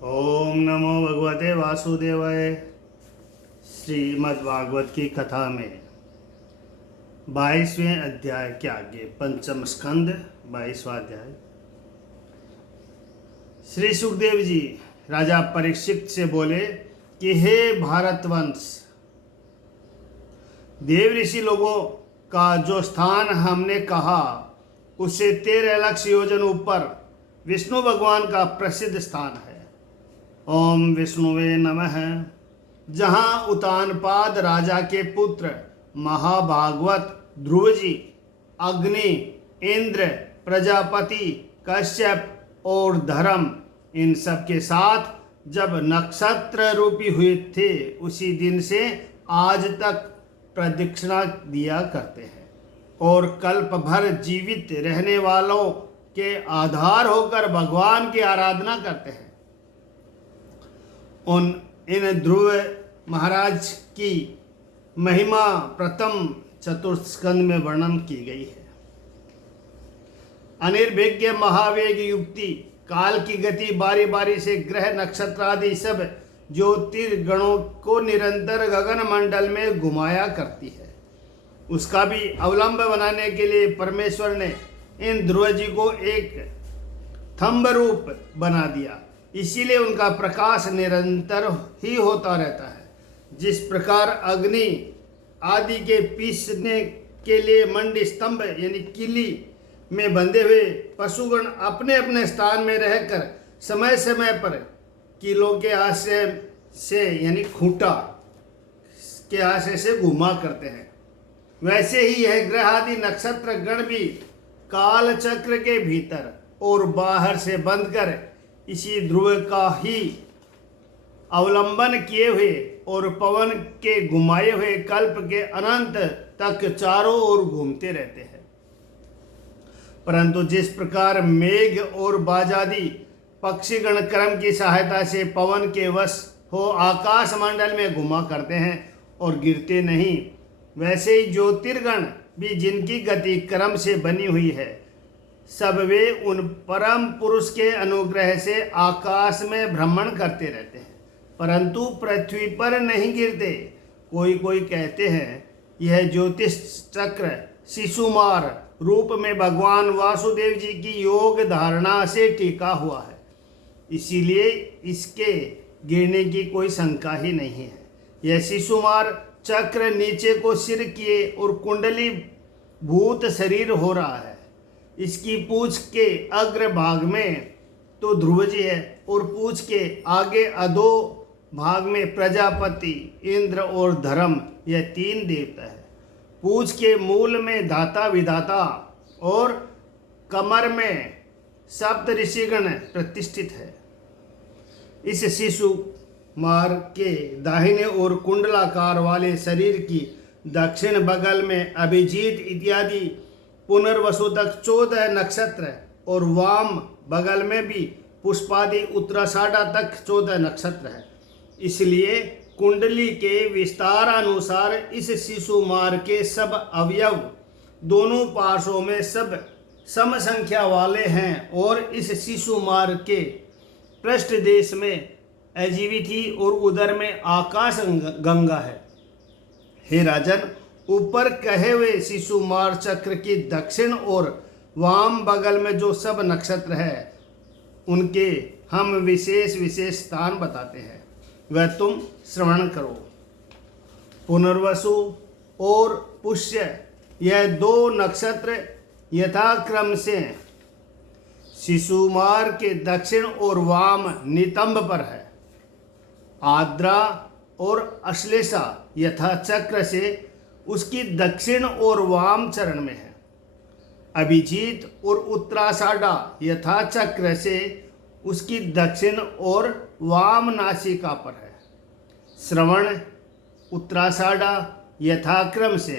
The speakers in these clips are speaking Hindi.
ओम नमो भगवते वासुदेवाय। श्रीमद्भागवत की कथा में 22वें अध्याय के आगे पंचम स्कंद 22वां अध्याय। श्री सुखदेव जी राजा परीक्षित से बोले कि हे भारतवंश, देव ऋषि लोगों का जो स्थान हमने कहा उससे 13 लाख योजन ऊपर विष्णु भगवान का प्रसिद्ध स्थान है। ओम विष्णुवे नमः। जहाँ उतानपाद राजा के पुत्र महाभागवत ध्रुव जी, अग्नि, इंद्र, प्रजापति, कश्यप और धर्म इन सब के साथ जब नक्षत्र रूपी हुए थे, उसी दिन से आज तक प्रदक्षिणा दिया करते हैं और कल्प भर जीवित रहने वालों के आधार होकर भगवान की आराधना करते हैं। इन ध्रुव महाराज की महिमा प्रथम चतुर्थ स्कंद में वर्णन की गई है। अनिर्भिज्ञ महावेग युक्ति, काल की गति, बारी बारी से ग्रह नक्षत्र आदि सब ज्योतिर्गणों को निरंतर गगन मंडल में घुमाया करती है। उसका भी अवलंब बनाने के लिए परमेश्वर ने इन ध्रुव जी को एक थंब रूप बना दिया, इसीलिए उनका प्रकाश निरंतर ही होता रहता है। जिस प्रकार अग्नि आदि के पीसने के लिए मंडी स्तंभ यानी किली में बंधे हुए पशुगण अपने अपने स्थान में रहकर समय समय पर किलों के आश्रय से यानी खूंटा के आश्रय से घुमा करते हैं, वैसे ही यह ग्रह आदि नक्षत्र गण भी काल चक्र के भीतर और बाहर से बंध कर इसी ध्रुव का ही अवलंबन किए हुए और पवन के घुमाए हुए कल्प के अनंत तक चारों ओर घूमते रहते हैं। परंतु जिस प्रकार मेघ और बाजादि पक्षीगण क्रम की सहायता से पवन के वश हो आकाश मंडल में घुमा करते हैं और गिरते नहीं, वैसे ही ज्योतिर्गण भी जिनकी गति क्रम से बनी हुई है, सब वे उन परम पुरुष के अनुग्रह से आकाश में भ्रमण करते रहते हैं, परंतु पृथ्वी पर नहीं गिरते। कोई कोई कहते हैं यह ज्योतिष चक्र शिशुमार रूप में भगवान वासुदेव जी की योग धारणा से टिका हुआ है, इसीलिए इसके गिरने की कोई शंका ही नहीं है। यह शिशुमार चक्र नीचे को सिर किए और कुंडली भूत शरीर हो रहा है। इसकी पूंछ के अग्र भाग में तो ध्रुव जी है और पूंछ के आगे अधो भाग में प्रजापति, इंद्र और धर्म, यह 3 देवता है। पूंछ के मूल में धाता विधाता और कमर में सप्त ऋषिगण प्रतिष्ठित है। इस शिशु मार के दाहिने और कुंडलाकार वाले शरीर की दक्षिण बगल में अभिजीत इत्यादि पुनर्वसु तक 14 नक्षत्र और वाम बगल में भी पुष्पादि उत्तराषाढ़ा तक 14 नक्षत्र है। इसलिए कुंडली के विस्तार अनुसार इस शिशुमार के सब अवयव दोनों पार्श्वों में सब सम संख्या वाले हैं और इस शिशुमार के पृष्ठ देश में अजीविथी और उदर में आकाश गंगा है। हे राजन, ऊपर कहे हुए शिशुमार चक्र की दक्षिण और वाम बगल में जो सब नक्षत्र है, उनके हम विशेष विशेष स्थान बताते हैं, वह तुम श्रवण करो। पुनर्वसु और पुष्य, यह 2 नक्षत्र यथाक्रम से शिशुमार के दक्षिण और वाम नितंब पर है। आद्रा और अश्लेषा यथा चक्र से उसकी दक्षिण और वाम चरण में है। अभिजीत और उत्तराषाढ़ा यथा चक्र से उसकी दक्षिण और वाम नासिका पर है। श्रवण, उत्तराषाढ़ा यथाक्रम से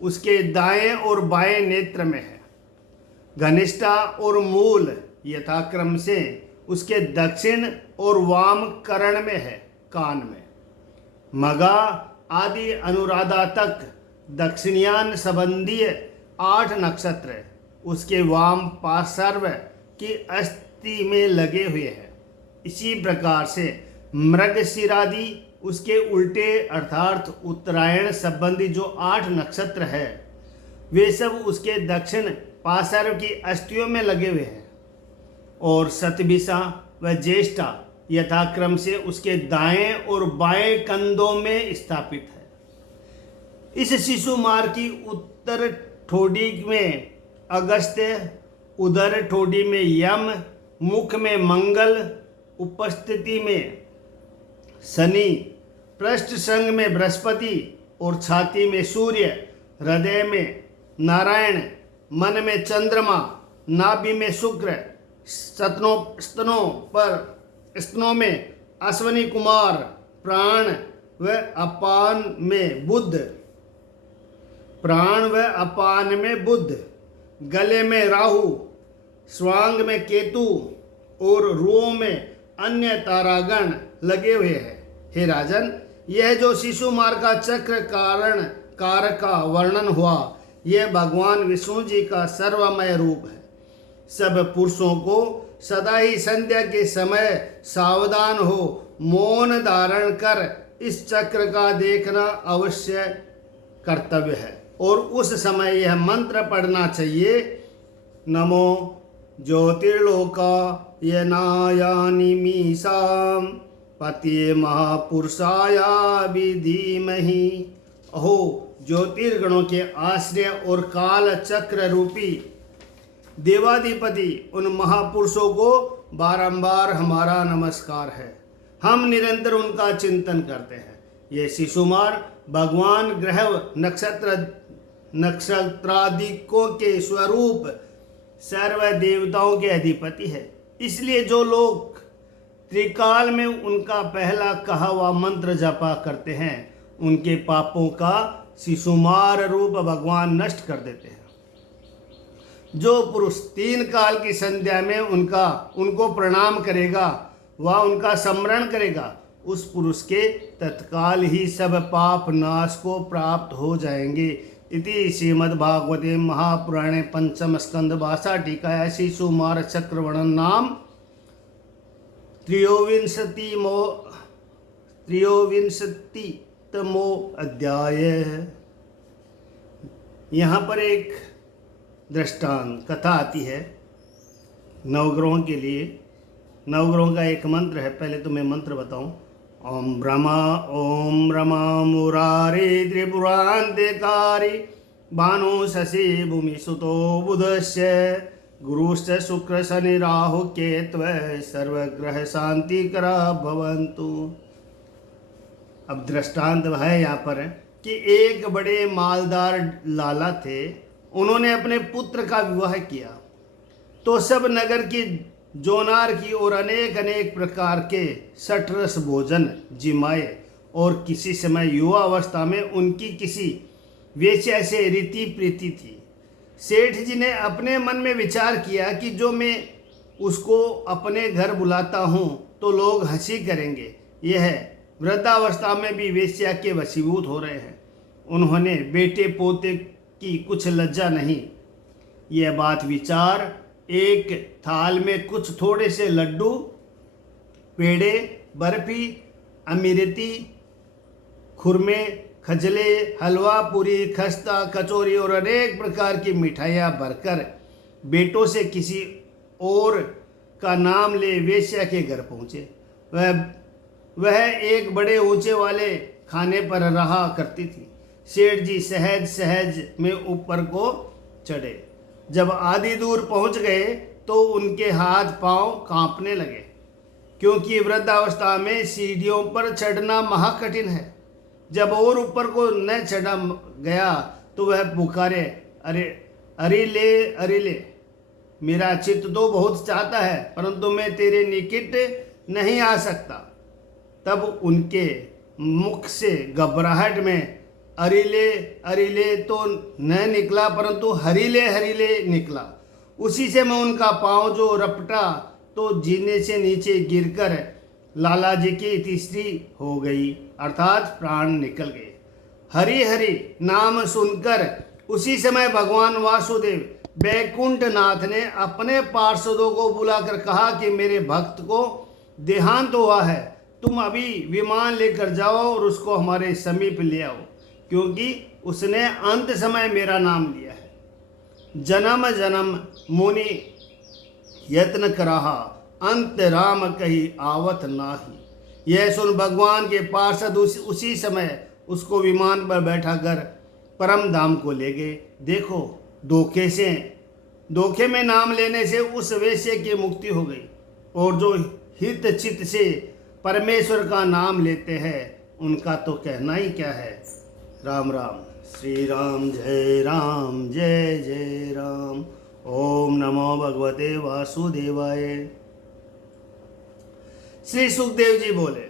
उसके दाएं और बाएं नेत्र में है। घनिष्ठा और मूल यथाक्रम से उसके दक्षिण और वाम कर्ण में है, कान में। मगा आदि अनुराधा तक दक्षिणयान संबंधीय 8 नक्षत्र उसके वाम पार्श्व की अस्थि में लगे हुए हैं। इसी प्रकार से मृगशिरादि उसके उल्टे अर्थात उत्तरायण संबंधी जो 8 नक्षत्र है वे सब उसके दक्षिण पार्श्व की अस्थियों में लगे हुए हैं और शतभिषा व ज्येष्ठा यथाक्रम से उसके दाएं और बाएं कंधों में स्थापित है। इस शिशुमार की उत्तर ठोड़ी में अगस्त्य, उदर ठोड़ी में यम, मुख में मंगल, उपस्थिति में शनि, पृष्ठ संग में बृहस्पति और छाती में सूर्य, हृदय में नारायण, मन में चंद्रमा, नाभि में शुक्र, स्तनों में अश्वनी कुमार, प्राण व अपान में बुध, गले में राहु, स्वांग में केतु और रुओं में अन्य तारागण लगे हुए हैं। हे राजन, यह जो शिशुमार का चक्र कारक का वर्णन हुआ, यह भगवान विष्णु जी का सर्वमय रूप है। सब पुरुषों को सदा ही संध्या के समय सावधान हो मौन धारण कर इस चक्र का देखना अवश्य कर्तव्य है और उस समय यह मंत्र पढ़ना चाहिए। नमो ज्योतिर्लोकाय मीसां पतिये महापुरुषाय विधीमहि। अहो ज्योतिर्गणों के आश्रय और काल चक्र रूपी देवाधिपति उन महापुरुषों को बारंबार हमारा नमस्कार है। हम निरंतर उनका चिंतन करते हैं। ये शिशुमार भगवान ग्रह नक्षत्रादिकों के स्वरूप सर्व देवताओं के अधिपति है। इसलिए जो लोग त्रिकाल में उनका पहला कहा हुआ मंत्र जपा करते हैं, उनके पापों का शिशुमार रूप भगवान नष्ट कर देते हैं। जो पुरुष 3 काल की संध्या में उनको प्रणाम करेगा, वह उनका स्मरण करेगा, उस पुरुष के तत्काल ही सब पाप नाश को प्राप्त हो जाएंगे। इति श्रीमद्भागवते महापुराणे पंचम स्कंद भाषा टीकाया शिशुमार चक्रवर्णन नाम 23तमो अध्याय। यहाँ पर एक दृष्टांत कथा आती है नवग्रहों के लिए। नवग्रहों का एक मंत्र है। पहले तो मैं मंत्र बताऊं। ओम ब्रह्मा मुरारे त्रिपुरांतकारी भानु शशि भूमि सुतो बुधस्य गुरुश्च शुक्र शनि राहु केतव सर्वग्रह शांति करा भवन्तु। अब दृष्टांत है यहाँ पर कि एक बड़े मालदार लाला थे। उन्होंने अपने पुत्र का विवाह किया तो सब नगर की जोनार की ओर अनेक प्रकार के सठरस भोजन जिमाए और किसी समय युवा अवस्था में उनकी किसी वेश्या से रीति प्रीति थी। सेठ जी ने अपने मन में विचार किया कि जो मैं उसको अपने घर बुलाता हूँ तो लोग हंसी करेंगे, यह वृद्धावस्था में भी वेश्या के वशीभूत हो रहे हैं। उन्होंने बेटे पोते की कुछ लज्जा नहीं। यह बात विचार एक थाल में कुछ थोड़े से लड्डू, पेड़े, बर्फी, अमृति, खुरमे, खजले, हलवा, पूरी, खस्ता, कचौरी और अनेक प्रकार की मिठाइयाँ भरकर बेटों से किसी और का नाम ले वेश्या के घर पहुँचे। वह एक बड़े ऊंचे वाले खाने पर रहा करती थी। सेठ जी सहज में ऊपर को चढ़े। जब आधी दूर पहुंच गए तो उनके हाथ पांव कांपने लगे, क्योंकि वृद्धावस्था में सीढ़ियों पर चढ़ना महाकठिन है। जब और ऊपर को न चढ़ा गया तो वह पुकारे, अरे ले, मेरा चित्त तो बहुत चाहता है परंतु मैं तेरे निकट नहीं आ सकता। तब उनके मुख से घबराहट में अरिले तो न निकला परंतु हरिले निकला। उसी से मैं उनका पांव जो रपटा तो जीने से नीचे गिरकर लाला जी की तीसरी हो गई, अर्थात प्राण निकल गए। हरि नाम सुनकर उसी समय भगवान वासुदेव बैकुंठ नाथ ने अपने पार्षदों को बुलाकर कहा कि मेरे भक्त को देहांत हुआ है, तुम अभी विमान लेकर जाओ और उसको हमारे समीप ले आओ, क्योंकि उसने अंत समय मेरा नाम लिया है। जन्म जन्म मुनि यत्न कराहा, अंत राम कही आवत नाही। यह सुन भगवान के पार्षद उसी समय उसको विमान पर बैठा कर परम धाम को ले गए। देखो, धोखे में नाम लेने से उस वेश्या की मुक्ति हो गई, और जो हित चित्त से परमेश्वर का नाम लेते हैं उनका तो कहना ही क्या है। राम राम। श्री राम जय जय राम। ओम नमो भगवते वासुदेवाय। श्री सुखदेव जी बोले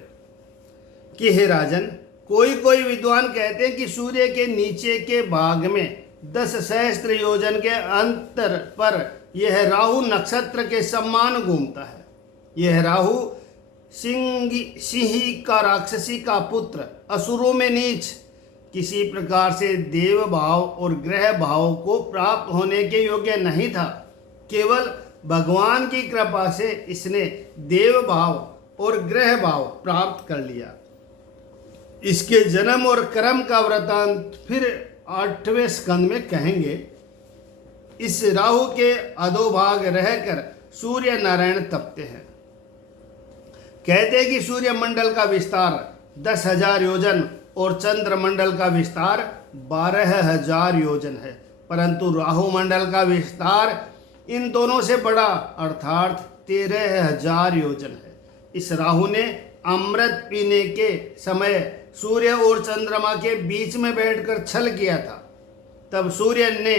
कि हे राजन, कोई विद्वान कहते हैं कि सूर्य के नीचे के भाग में 10 सहस्त्र योजन के अंतर पर यह राहु नक्षत्र के समान घूमता है। यह राहु सिंही का राक्षसी का पुत्र, असुरों में नीच, किसी प्रकार से देव भाव और ग्रह भाव को प्राप्त होने के योग्य नहीं था। केवल भगवान की कृपा से इसने देव भाव और ग्रह भाव प्राप्त कर लिया। इसके जन्म और कर्म का वृतांत फिर 8वें स्कंद में कहेंगे। इस राहु के अधोभाग रहकर सूर्य नारायण तपते हैं। कहते हैं कि सूर्य मंडल का विस्तार 10,000 योजन और चंद्रमंडल का विस्तार 12,000 योजन है, परंतु राहु मंडल का विस्तार इन दोनों से बड़ा अर्थात 13,000 योजन है। इस राहु ने अमृत पीने के समय सूर्य और चंद्रमा के बीच में बैठकर छल किया था। तब सूर्य ने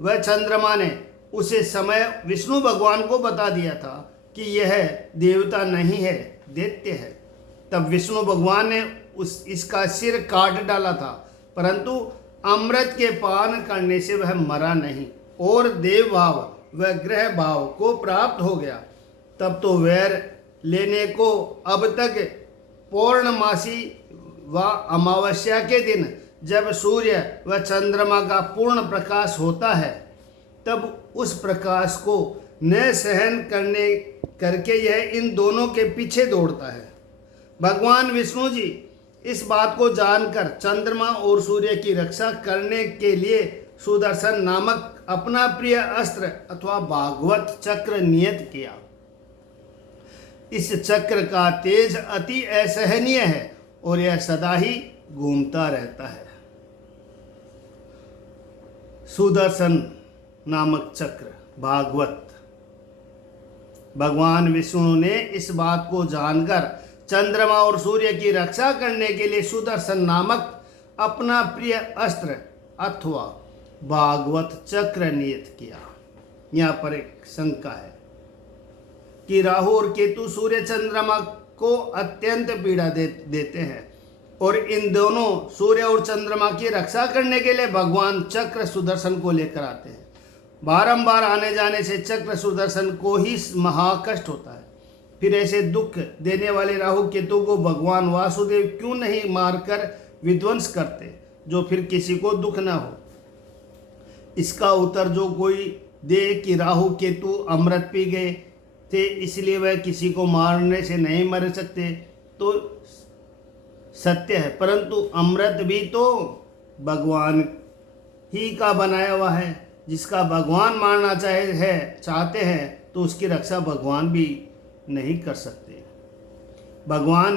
व चंद्रमा ने उसे समय विष्णु भगवान को बता दिया था कि यह देवता नहीं है, दैत्य है। तब विष्णु भगवान ने इसका सिर काट डाला था, परंतु अमृत के पान करने से वह मरा नहीं और देव भाव व ग्रह भाव को प्राप्त हो गया। तब तो वैर लेने को अब तक पौर्णमासी व अमावस्या के दिन जब सूर्य व चंद्रमा का पूर्ण प्रकाश होता है, तब उस प्रकाश को न सहन करके यह इन दोनों के पीछे दौड़ता है। भगवान विष्णु जी इस बात को जानकर चंद्रमा और सूर्य की रक्षा करने के लिए सुदर्शन नामक अपना प्रिय अस्त्र अथवा भागवत चक्र नियत किया। इस चक्र का तेज अति असहनीय है और यह सदा ही घूमता रहता है। सुदर्शन नामक चक्र भागवत। भगवान विष्णु ने इस बात को जानकर चंद्रमा और सूर्य की रक्षा करने के लिए सुदर्शन नामक अपना प्रिय अस्त्र अथवा भागवत चक्र नियत किया। यहाँ पर एक शंका है कि राहु और केतु सूर्य चंद्रमा को अत्यंत पीड़ा देते हैं, और इन दोनों सूर्य और चंद्रमा की रक्षा करने के लिए भगवान चक्र सुदर्शन को लेकर आते हैं। बारंबार आने जाने से चक्र सुदर्शन को ही महाकष्ट होता है। फिर ऐसे दुख देने वाले राहु केतु को भगवान वासुदेव क्यों नहीं मारकर विध्वंस करते, जो फिर किसी को दुख न हो। इसका उत्तर जो कोई दे कि राहु केतु अमृत पी गए थे इसलिए वह किसी को मारने से नहीं मर सकते, तो सत्य है, परंतु अमृत भी तो भगवान ही का बनाया हुआ है। जिसका भगवान मारना चाहते हैं तो उसकी रक्षा भगवान भी नहीं कर सकते। भगवान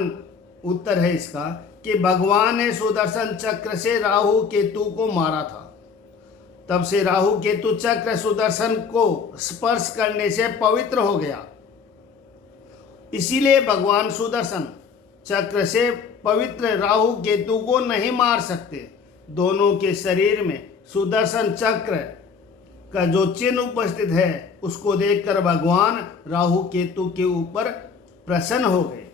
उत्तर है इसका कि भगवान ने सुदर्शन चक्र से राहु केतु को मारा था। तब से राहु केतु चक्र सुदर्शन को स्पर्श करने से पवित्र हो गया। इसीलिए भगवान सुदर्शन चक्र से पवित्र राहु केतु को नहीं मार सकते। दोनों के शरीर में सुदर्शन चक्र का जो चिन्ह उपस्थित है उसको देखकर भगवान राहु केतु के ऊपर प्रसन्न हो गए।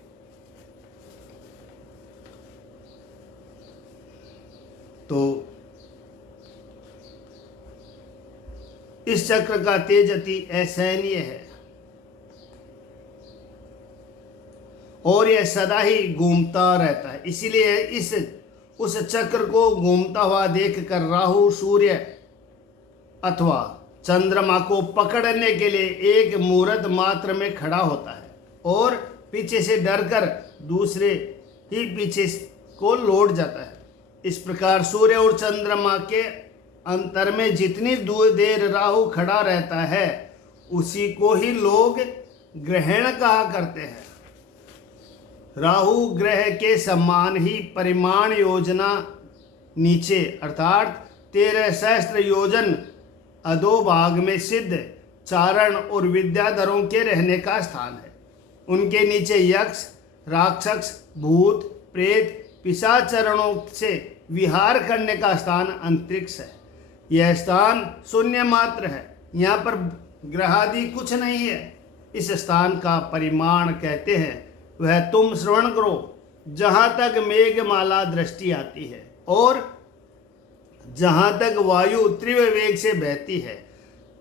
तो इस चक्र का तेज अति असहनीय है और यह सदा ही घूमता रहता है। इसीलिए उस चक्र को घूमता हुआ देखकर राहु सूर्य अथवा चंद्रमा को पकड़ने के लिए एक मुहूर्त मात्र में खड़ा होता है और पीछे से डरकर दूसरे ही पीछे को लौट जाता है। इस प्रकार सूर्य और चंद्रमा के अंतर में जितनी देर राहु खड़ा रहता है उसी को ही लोग ग्रहण कहा करते हैं। राहु ग्रह के समान ही परिमाण योजना नीचे अर्थात 13 सहस्त्र योजन अधोभाग में सिद्ध चारण और विद्याधरों के रहने का स्थान है। उनके नीचे यक्ष, राक्षस, भूत, प्रेत, पिशाचरणों से विहार करने का स्थान अंतरिक्ष है। यह स्थान शून्य मात्र है, यहाँ पर ग्रहादि कुछ नहीं है। इस स्थान का परिमाण कहते हैं वह तुम श्रवण करो जहाँ तक मेघमाला दृष्टि आती है और जहाँ तक वायु तीव्र वेग से बहती है।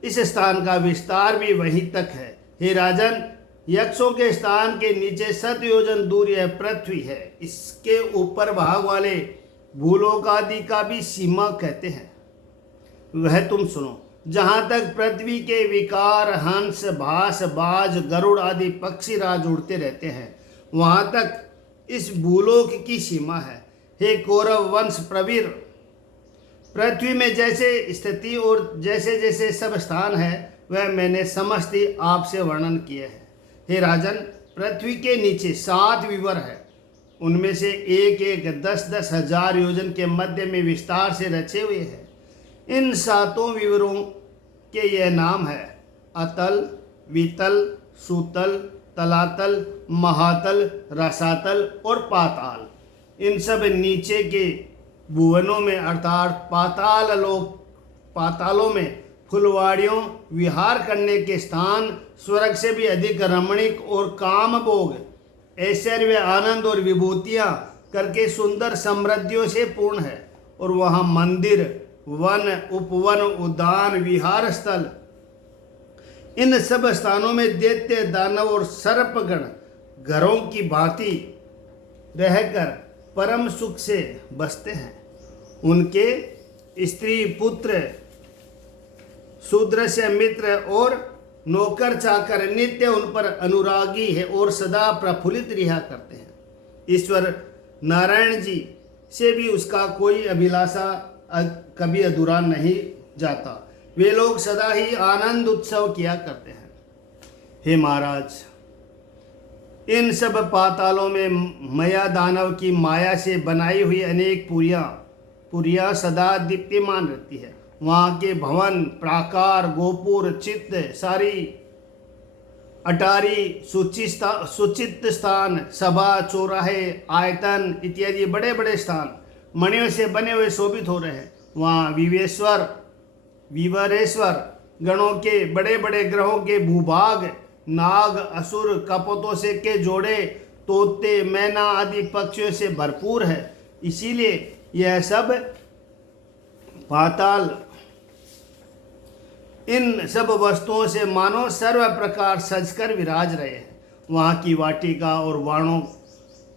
इस स्थान का विस्तार भी वहीं तक है। हे राजन, यक्षों के स्थान के नीचे 7 योजन दूर यह पृथ्वी है। इसके ऊपर भाग वाले भूलोक आदि का भी सीमा कहते हैं वह तुम सुनो। जहाँ तक पृथ्वी के विकार, हंस, भास, बाज, गरुड़ आदि पक्षी राज उड़ते रहते हैं वहाँ तक इस भूलोक की सीमा है। हे कौरव वंश प्रवीर, पृथ्वी में जैसे स्थिति और जैसे जैसे सब स्थान है वह मैंने समस्त आपसे वर्णन किए हैं। हे राजन, पृथ्वी के नीचे 7 विवर है। उनमें से एक एक 10-10 हजार योजन के मध्य में विस्तार से रचे हुए हैं। इन 7 विवरों के यह नाम है अतल, वितल, सुतल, तलातल, महातल, रसातल और पाताल। इन सब नीचे के भुवनों में अर्थात पातालों में फुलवाड़ियों विहार करने के स्थान स्वर्ग से भी अधिक रमणीक और काम भोग, ऐश्वर्य, आनंद और विभूतियाँ करके सुंदर समृद्धियों से पूर्ण है। और वहाँ मंदिर, वन, उपवन, उद्यान, विहार स्थल, इन सब स्थानों में दैत्य, दानव और सर्पगण घरों की भांति रहकर परम सुख से बसते हैं। उनके स्त्री, पुत्र, सुदृश्य मित्र और नौकर चाकर नित्य उन पर अनुरागी है और सदा प्रफुल्लित रहा करते हैं। ईश्वर नारायण जी से भी उसका कोई अभिलाषा कभी अधूरा नहीं जाता। वे लोग सदा ही आनंद उत्सव किया करते हैं। हे महाराज, इन सब पातालों में मया दानव की माया से बनाई हुई अनेक पुरियाँ सदा दीप्तिमान रहती है। वहाँ के भवन, प्राकार, गोपुर, चित्त, सारी अटारी, सुचित स्थान, सभा, चौराहे, आयतन इत्यादि बड़े बड़े स्थान मणियों से बने हुए शोभित हो रहे हैं। वहाँ विवरेश्वर गणों के बड़े बड़े ग्रहों के भूभाग, नाग, असुर, कपोतों से के जोड़े, तोते, मैना आदि पक्षियों से भरपूर है। इसीलिए यह सब पाताल इन सब वस्तुओं से मानो सर्व प्रकार सजकर विराज रहे हैं। वहाँ की वाटिका और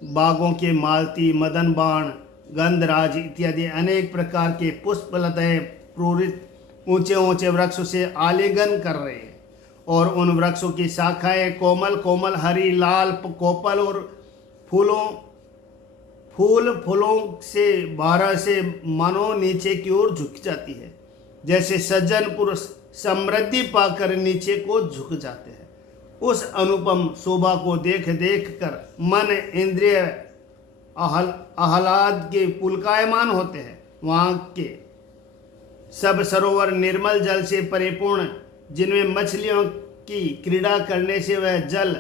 बागों के मालती, मदन बाण, गंधराज इत्यादि अनेक प्रकार के पुष्पलताएं पूरित ऊंचे ऊंचे वृक्षों से आलिंगन कर रहे हैं और उन वृक्षों की शाखाएं कोमल कोमल हरी, लाल, कोपल और फूलों से 12 से मानो नीचे की ओर झुक जाती है। जैसे सज्जन पुरुष समृद्धि पाकर नीचे को झुक जाते हैं। उस अनुपम शोभा को देख देख कर मन, इंद्रिय आह्लाद के पुलकायमान होते हैं। वहाँ के सब सरोवर निर्मल जल से परिपूर्ण, जिनमें मछलियों की क्रीड़ा करने से वह जल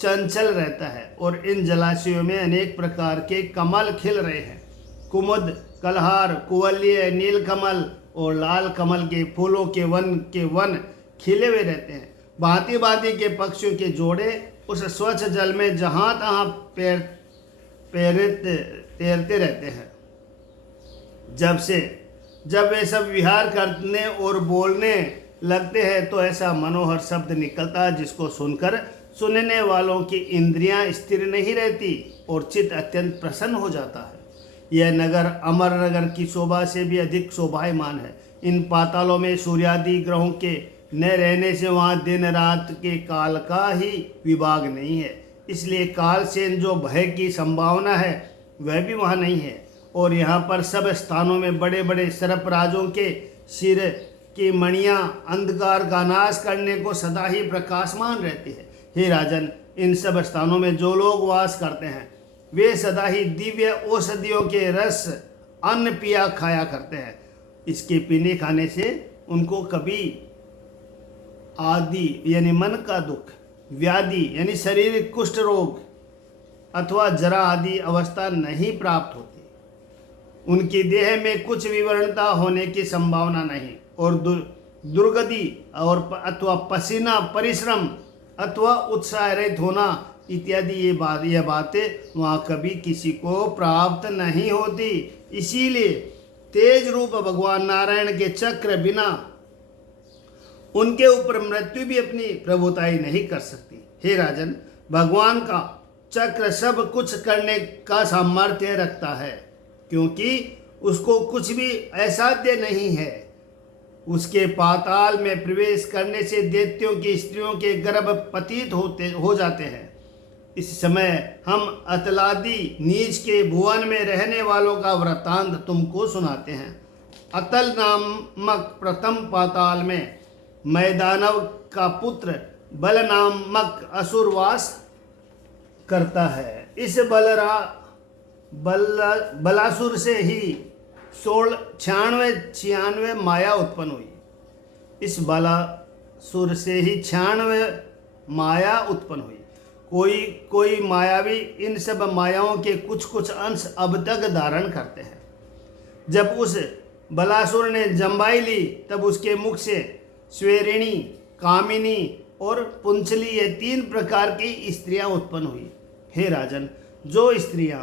चंचल रहता है और इन जलाशयों में अनेक प्रकार के कमल खिल रहे हैं। कुमुद, कलहार, कुवल्य, नीलकमल और लाल कमल के फूलों के वन खिले हुए रहते हैं। भांति भांति के पक्षियों के जोड़े उस स्वच्छ जल में जहाँ तहाँ तैरते रहते हैं। जब वे सब विहार करने और बोलने लगते हैं तो ऐसा मनोहर शब्द निकलता है जिसको सुनकर सुनने वालों की इंद्रियां स्थिर नहीं रहती और चित्त अत्यंत प्रसन्न हो जाता है। यह नगर अमर नगर की शोभा से भी अधिक शोभायमान है। इन पातालों में सूर्यादि ग्रहों के न रहने से वहाँ दिन रात के काल का ही विभाग नहीं है। इसलिए कालसेन जो भय की संभावना है वह भी वहाँ नहीं है। और यहाँ पर सब स्थानों में बड़े बड़े सर्पराजों के सिर की मणियाँ अंधकार का नाश करने को सदा ही प्रकाशमान रहती है। हे राजन, इन सब स्थानों में जो लोग वास करते हैं वे सदा ही दिव्य औषधियों के रस अन्न पिया खाया करते हैं। इसके पीने खाने से उनको कभी आदि यानी मन का दुख, व्याधि यानी शारीरिक कुष्ठ रोग अथवा जरा आदि अवस्था नहीं प्राप्त होती। उनकी देह में कुछ विवरणता होने की संभावना नहीं और दुर्गति और अथवा पसीना, परिश्रम अथवा उत्साह रहित होना इत्यादि ये बातें वहाँ कभी किसी को प्राप्त नहीं होती। इसीलिए तेज रूप भगवान नारायण के चक्र बिना उनके ऊपर मृत्यु भी अपनी प्रभुताई नहीं कर सकती। हे राजन, भगवान का चक्र सब कुछ करने का सामर्थ्य रखता है, क्योंकि उसको कुछ भी असाध्य नहीं है। उसके पाताल में प्रवेश करने से दैत्यों की स्त्रियों के गर्भ पतित हो जाते हैं। इस समय हम अतलादी नीच के भुवन में रहने वालों का वृत्तांत तुमको सुनाते हैं। अतल नामक प्रथम पाताल में मैदानव का पुत्र बल नामक असुर वास करता है। इस बलासुर से ही 96 माया उत्पन्न हुई। इस बलासुर से ही 96 माया उत्पन्न हुई। कोई मायावी इन सब मायाओं के कुछ कुछ अंश अब तक धारण करते हैं। जब उस बलासुर ने जम्बाई ली तब उसके मुख से स्वेरिणी, कामिनी और पुंचली ये 3 प्रकार की स्त्रियां उत्पन्न हुई। हे राजन, जो स्त्रियां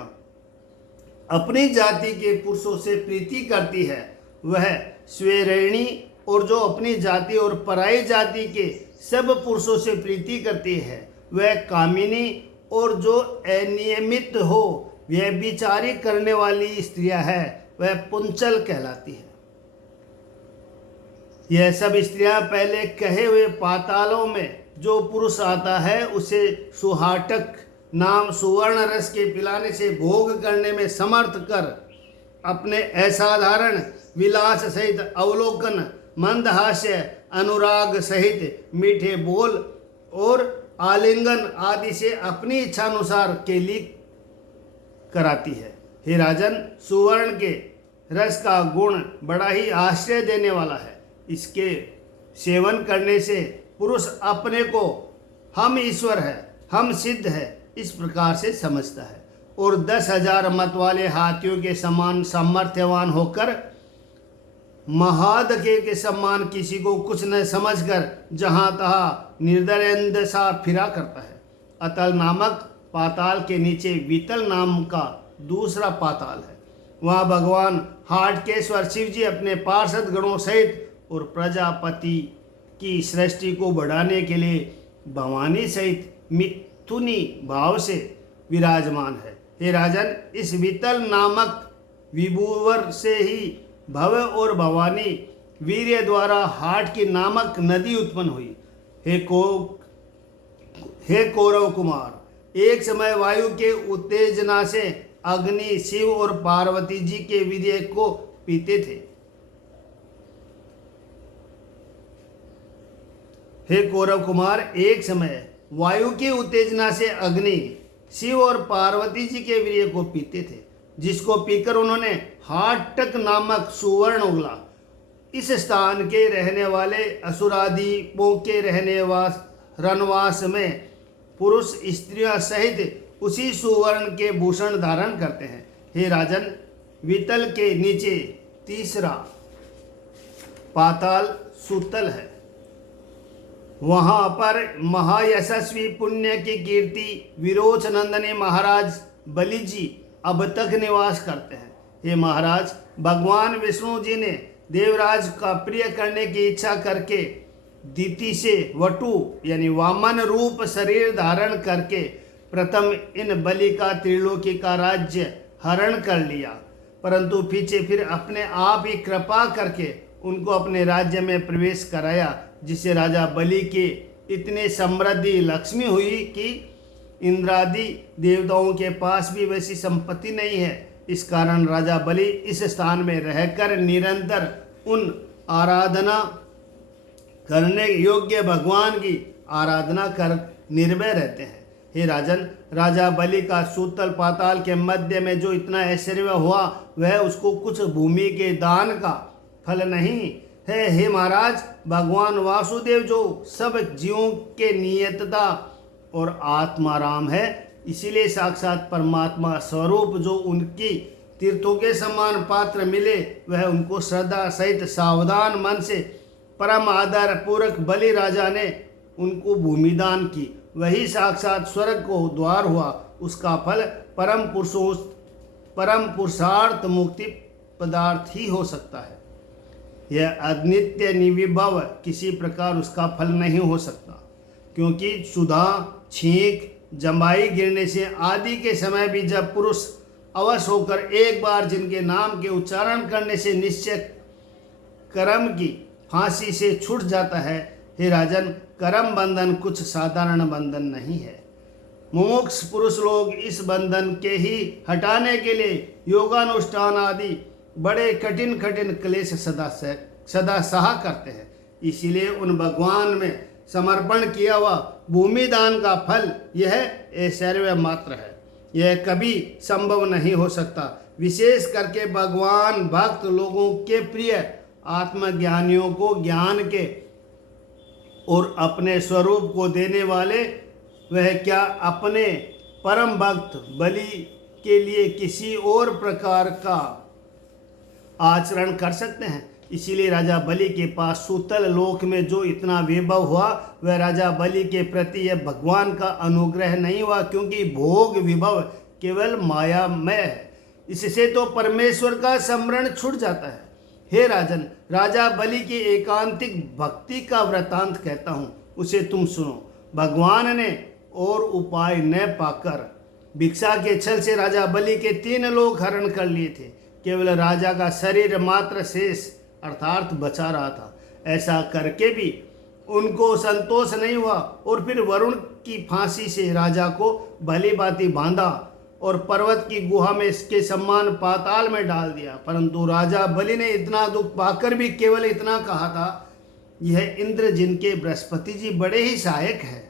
अपनी जाति के पुरुषों से प्रीति करती है वह स्वेरिणी, और जो अपनी जाति और पराई जाति के सब पुरुषों से प्रीति करती है वह कामिनी, और जो अनियमित हो व्यभिचारी करने वाली स्त्रियां है वह पुंचल कहलाती है। यह सब स्त्रियां पहले कहे हुए पातालों में जो पुरुष आता है उसे सुहाटक नाम सुवर्ण रस के पिलाने से भोग करने में समर्थ कर अपने असाधारण विलास सहित अवलोकन, मंदहास्य, अनुराग सहित मीठे बोल और आलिंगन आदि से अपनी इच्छानुसार केली कराती है। हे राजन, सुवर्ण के रस का गुण बड़ा ही आश्चर्य देने वाला है। इसके सेवन करने से पुरुष अपने को हम ईश्वर है, हम सिद्ध है इस प्रकार से समझता है और 10,000 मत वाले हाथियों के समान सामर्थ्यवान होकर महादके के समान किसी को कुछ न समझकर जहाँ तहाँ निर्दयंद सा फिरा करता है। अतल नामक पाताल के नीचे वितल नाम का दूसरा पाताल है। वहाँ भगवान हाटकेश्वर शिव जी अपने पार्षद गणों सहित और प्रजापति की सृष्टि को बढ़ाने के लिए भवानी सहित मिथुनी भाव से विराजमान है। हे राजन, इस वितल नामक विभुवर से ही भव और भवानी वीर्य द्वारा हाट की नामक नदी उत्पन्न हुई। हे कौरव कुमार, एक समय वायु के उत्तेजना से अग्नि शिव और पार्वती जी के वीर्य को पीते थे। हे कौरव कुमार, एक समय वायु की उत्तेजना से अग्नि शिव और पार्वती जी के वीर्य को पीते थे, जिसको पीकर उन्होंने हाटक नामक सुवर्ण उगला। इस स्थान के रहने वाले असुरादियों के रनवास में पुरुष स्त्रियां सहित उसी सुवर्ण के भूषण धारण करते हैं। हे राजन, वितल के नीचे तीसरा पाताल सुतल है। वहाँ पर महायशस्वी पुण्य की कीर्ति विरोच नंदनी महाराज बलि जी अब तक निवास करते हैं। हे महाराज, भगवान विष्णु जी ने देवराज का प्रिय करने की इच्छा करके दिति से वटु यानी वामन रूप शरीर धारण करके प्रथम इन बलि का त्रिलोकी का राज्य हरण कर लिया, परंतु पीछे फिर अपने आप ही कृपा करके उनको अपने राज्य में प्रवेश कराया, जिससे राजा बलि के इतने समृद्धि लक्ष्मी हुई कि इंद्रादि देवताओं के पास भी वैसी संपत्ति नहीं है। इस कारण राजा बलि इस स्थान में रहकर निरंतर उन आराधना करने योग्य भगवान की आराधना कर निर्भय रहते हैं। हे राजन, राजा बलि का सूतल पाताल के मध्य में जो इतना ऐश्वर्य हुआ वह उसको कुछ भूमि के दान का फल नहीं है। हे महाराज, भगवान वासुदेव जो सब जीवों के नियतता और आत्माराम है, इसीलिए साक्षात परमात्मा स्वरूप जो उनकी तीर्थों के समान पात्र मिले वह उनको श्रद्धा सहित सावधान मन से परम आदर पूर्वक बलि राजा ने उनको भूमिदान की, वही साक्षात स्वर्ग को द्वार हुआ। उसका फल परम पुरुषार्थ मुक्ति पदार्थ ही हो सकता है। यह अनित्य निविभव किसी प्रकार उसका फल नहीं हो सकता, क्योंकि सुधा, छींक, जमाई गिरने से आदि के समय भी जब पुरुष अवश्य होकर एक बार जिनके नाम के उच्चारण करने से निश्चय कर्म की फांसी से छूट जाता है, हे राजन, कर्म बंधन कुछ साधारण बंधन नहीं है। मुमुक्ष पुरुष लोग इस बंधन के ही हटाने के लिए योगानुष्ठान आदि बड़े कठिन कठिन क्लेश सदा सहा करते हैं। इसीलिए उन भगवान में समर्पण किया हुआ भूमि दान का फल यह ऐश्वर्य मात्र है। यह कभी संभव नहीं हो सकता। विशेष करके भगवान भक्त लोगों के प्रिय आत्मज्ञानियों को ज्ञान के और अपने स्वरूप को देने वाले वह क्या अपने परम भक्त बलि के लिए किसी और प्रकार का आचरण कर सकते हैं। इसीलिए राजा बलि के पास सूतल लोक में जो इतना वैभव हुआ वह राजा बलि के प्रति यह भगवान का अनुग्रह नहीं हुआ, क्योंकि भोग विभव केवल मायामय है। इससे तो परमेश्वर का स्मरण छूट जाता है। हे राजन, राजा बलि की एकांतिक भक्ति का वृतांत कहता हूँ, उसे तुम सुनो। भगवान ने और उपाय न पाकर भिक्षा के छल से राजा बलि के 3 लोग हरण कर लिए थे। केवल राजा का शरीर मात्र शेष अर्थात बचा रहा था। ऐसा करके भी उनको संतोष नहीं हुआ और फिर वरुण की फांसी से राजा को भली भांति बांधा और पर्वत की गुहा में इसके सम्मान पाताल में डाल दिया। परंतु राजा बलि ने इतना दुख पाकर भी केवल इतना कहा था, यह इंद्र जिनके बृहस्पति जी बड़े ही सहायक हैं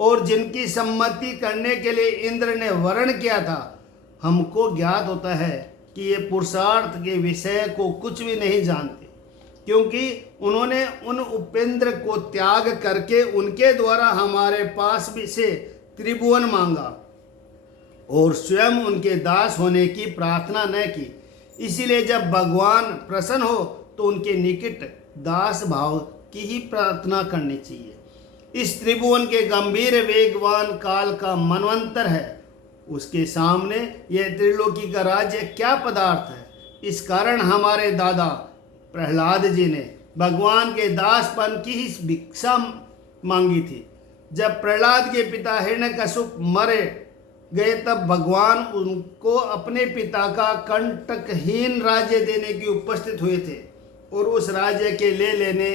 और जिनकी सम्मति करने के लिए इंद्र ने वर्ण किया था, हमको ज्ञात होता है कि ये पुरुषार्थ के विषय को कुछ भी नहीं जानते, क्योंकि उन्होंने उन उपेंद्र को त्याग करके उनके द्वारा हमारे पास भी से त्रिभुवन मांगा और स्वयं उनके दास होने की प्रार्थना न की। इसीलिए जब भगवान प्रसन्न हो तो उनके निकट दास भाव की ही प्रार्थना करनी चाहिए। इस त्रिभुवन के गंभीर वेगवान काल का मनवंतर है, उसके सामने यह त्रिलोकी का राज्य क्या पदार्थ है। इस कारण हमारे दादा प्रहलाद जी ने भगवान के दासपन की ही भिक्षा मांगी थी। जब प्रहलाद के पिता हिरण्यकशिप मरे गए तब भगवान उनको अपने पिता का कंटकहीन राज्य देने की उपस्थित हुए थे और उस राज्य के ले लेने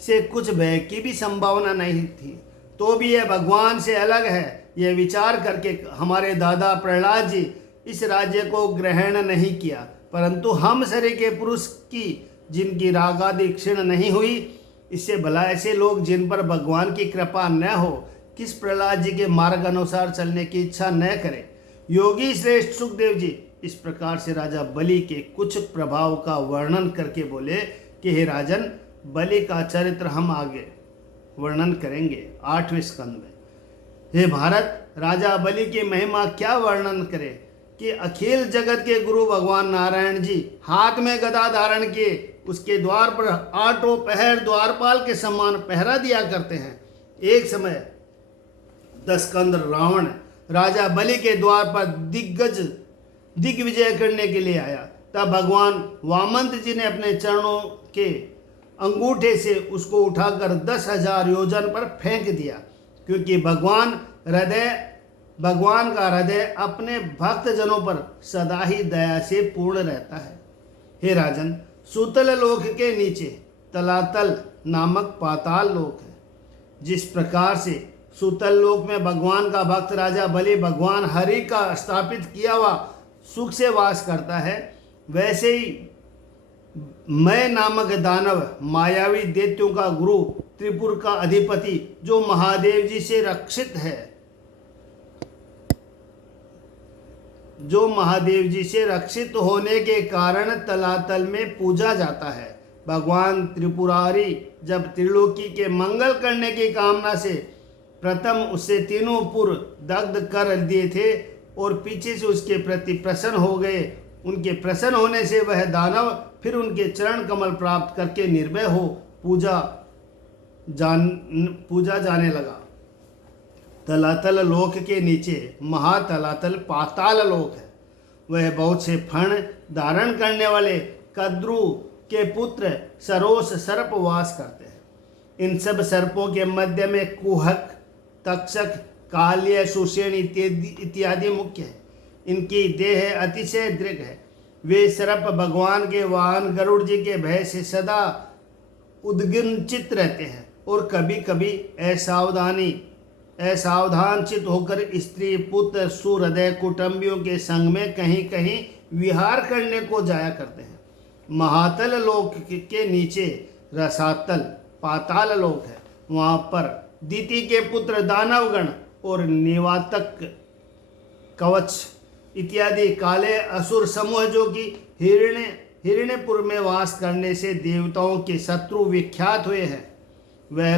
से कुछ भय की भी संभावना नहीं थी। तो भी यह भगवान से अलग है, यह विचार करके हमारे दादा प्रहलाद जी इस राज्य को ग्रहण नहीं किया। परंतु हम सरे के पुरुष की जिनकी रागादि क्षीण नहीं हुई, इससे भला ऐसे लोग जिन पर भगवान की कृपा न हो किस प्रहलाद जी के मार्ग अनुसार चलने की इच्छा न करें। योगी श्रेष्ठ सुखदेव जी इस प्रकार से राजा बलि के कुछ प्रभाव का वर्णन करके बोले कि हे राजन, बलि का चरित्र हम आगे वर्णन करेंगे 8वें स्कंद में। हे भारत, राजा बलि की महिमा क्या वर्णन करें कि अखिल जगत के गुरु भगवान नारायण जी हाथ में गदा धारण किए उसके द्वार पर 8 पहर द्वारपाल के समान पहरा दिया करते हैं। एक समय दशकंद रावण राजा बलि के द्वार पर दिग्विजय करने के लिए आया। तब भगवान वामंत जी ने अपने चरणों के अंगूठे से उसको उठाकर 10,000 योजन पर फेंक दिया, क्योंकि भगवान का हृदय अपने भक्त जनों पर सदा ही दया से पूर्ण रहता है। हे राजन, सूतल लोक के नीचे तलातल नामक पाताल लोक है। जिस प्रकार से सुतल लोक में भगवान का भक्त राजा बलि भगवान हरि का स्थापित किया हुआ सुख से वास करता है, वैसे ही मैं नामक दानव मायावी दैत्यों का गुरु त्रिपुर का अधिपति जो महादेव जी से रक्षित है, जो महादेव जी से रक्षित होने के कारण तलातल में पूजा जाता है। भगवान त्रिपुरारी जब त्रिलोकी के मंगल करने की कामना से प्रथम उससे तीनों पुर दग्ध कर दिए थे और पीछे से उसके प्रति प्रसन्न हो गए। उनके प्रसन्न होने से वह दानव फिर उनके चरण कमल प्राप्त करके निर्भय हो पूजा जाने लगा। तलातल लोक के नीचे महातलातल पाताल लोक है। वह बहुत से फण धारण करने वाले कद्रु के पुत्र सरोस सर्प वास करते हैं। इन सब सर्पों के मध्य में कुहक, तक्षक, काल्य, सुषेण इत्यादि मुख्य है। इनकी देह अतिशय दृढ़ है। वे सर्प भगवान के वाहन गरुड़ जी के भय से सदा उद्गिंचित रहते हैं और कभी कभी असावधानचित होकर स्त्री, पुत्र, सुहृदय, कुटुंबियों के संग में कहीं कहीं विहार करने को जाया करते हैं। महातल लोक के नीचे रसातल पाताल लोक है। वहाँ पर दिति के पुत्र दानवगण और निवातक, कवच इत्यादि काले असुर समूह जो कि हिरण्यपुर में वास करने से देवताओं के शत्रु विख्यात हुए हैं, वह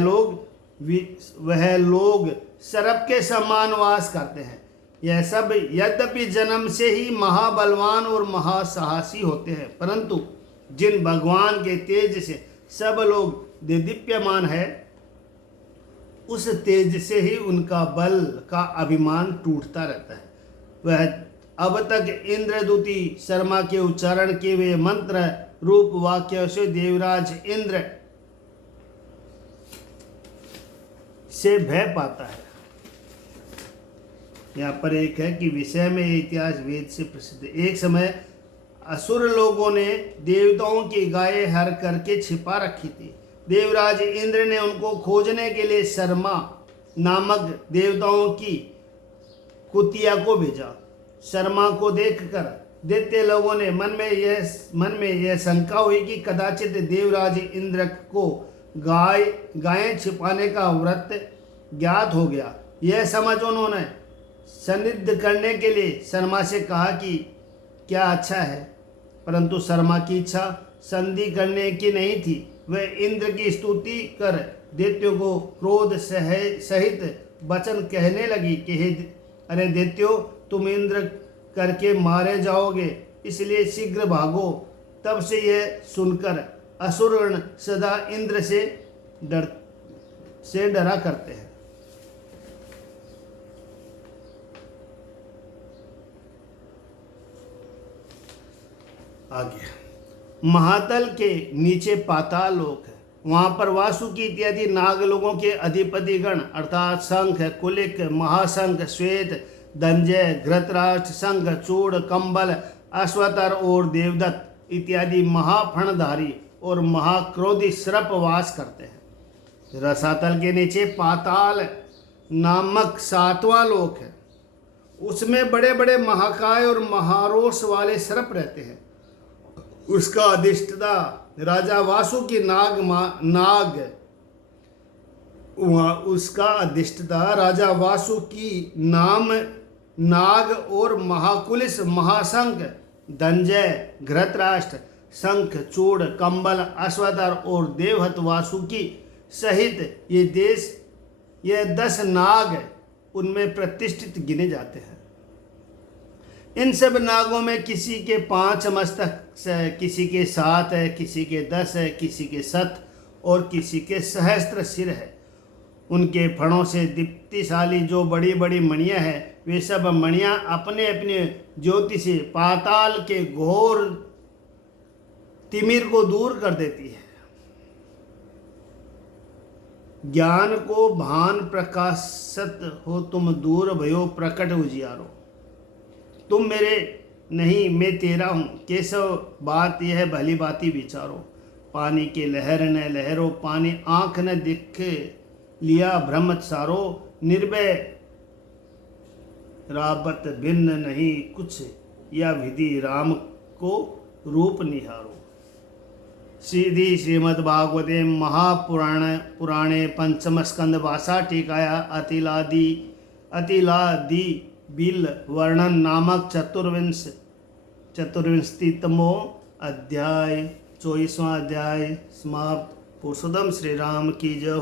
लोग सर्प के समान वास करते हैं। यह सब यद्यपि जन्म से ही महाबलवान और महासाहसी होते हैं, परंतु जिन भगवान के तेज से सब लोग दिदीप्यमान है, उस तेज से ही उनका बल का अभिमान टूटता रहता है। वह अब तक इंद्रदूती शर्मा के उच्चारण किए हुए मंत्र रूप वाक्य से देवराज इंद्र से भय पाता है। यहाँ पर एक है कि विषय में इतिहास वेद से प्रसिद्ध है। एक समय असुर लोगों ने देवताओं की गायें हर करके छिपा रखी थी। देवराज इंद्र ने उनको खोजने के लिए शर्मा नामक देवताओं की कुतिया को भेजा। शर्मा को देखकर दैत्य लोगों ने मन में यह शंका हुई कि कदाचित देवराज इंद्र को गायें छिपाने का व्रत ज्ञात हो गया। यह समझ उन्होंने संदिग्ध करने के लिए शर्मा से कहा कि क्या अच्छा है, परंतु शर्मा की इच्छा संधि करने की नहीं थी। वह इंद्र की स्तुति कर दैत्यों को क्रोध सहित वचन कहने लगी कि अरे दैत्यों, तुम इंद्र करके मारे जाओगे, इसलिए शीघ्र भागो। तब से यह सुनकर असुरगण सदा इंद्र से डरा करते हैं। आगे महातल के नीचे पाताल लोक है। वहाँ पर वासुकी इत्यादि नाग लोगों के अधिपतिगण अर्थात शंख, कुलिक, महाशंख, श्वेत, दंजय, घृतराष्ट्र, शंख, चूड़, कंबल, अश्वतर और देवदत्त इत्यादि महाफणधारी और महाक्रोधी सर्प वास करते हैं। रसातल के नीचे पाताल नामक 7वां लोक है। उसमें बड़े बड़े महाकाय और महारोष वाले सर्प रहते हैं। उसका अधिष्ठता राजा वासु की उसका अधिष्ठता राजा वासु की नाग और महाकुलिस, महाशंख, दंजय, घृतराष्ट्र, शंख, चूड़, कंबल, अश्वतर और देवहत वासुकी सहित ये 10 नाग उनमें प्रतिष्ठित गिने जाते हैं। इन सब नागों में किसी के 5 मस्तक है, किसी के 7 है, किसी के 10 है, किसी के 7 और किसी के सहस्त्र सिर है। उनके फणों से दीप्तिशाली जो बड़ी बड़ी मणियाँ हैं, वे सब मणियाँ अपने अपने ज्योति से पाताल के घोर तिमिर को दूर कर देती है। ज्ञान को भान प्रकाशत हो तुम, दूर भयो प्रकट उजियारो। तुम मेरे नहीं, मैं तेरा हूँ, केशव बात यह भली बाती विचारो। पानी के लहर न लहरो, पानी आँख न दिख लिया भ्रम सारो। निर्भय राबत भिन्न नहीं कुछ, या विधि राम को रूप निहारो। सीधी श्रीमद् भागवते महापुराणे पंचम स्कंद भाषा टीकाया अतिलादि बिल वर्णन नामक चतुर्विंशतितमो अध्याय 24वां अध्याय समाप्त। पुरुषोत्तम श्री राम की जय हो।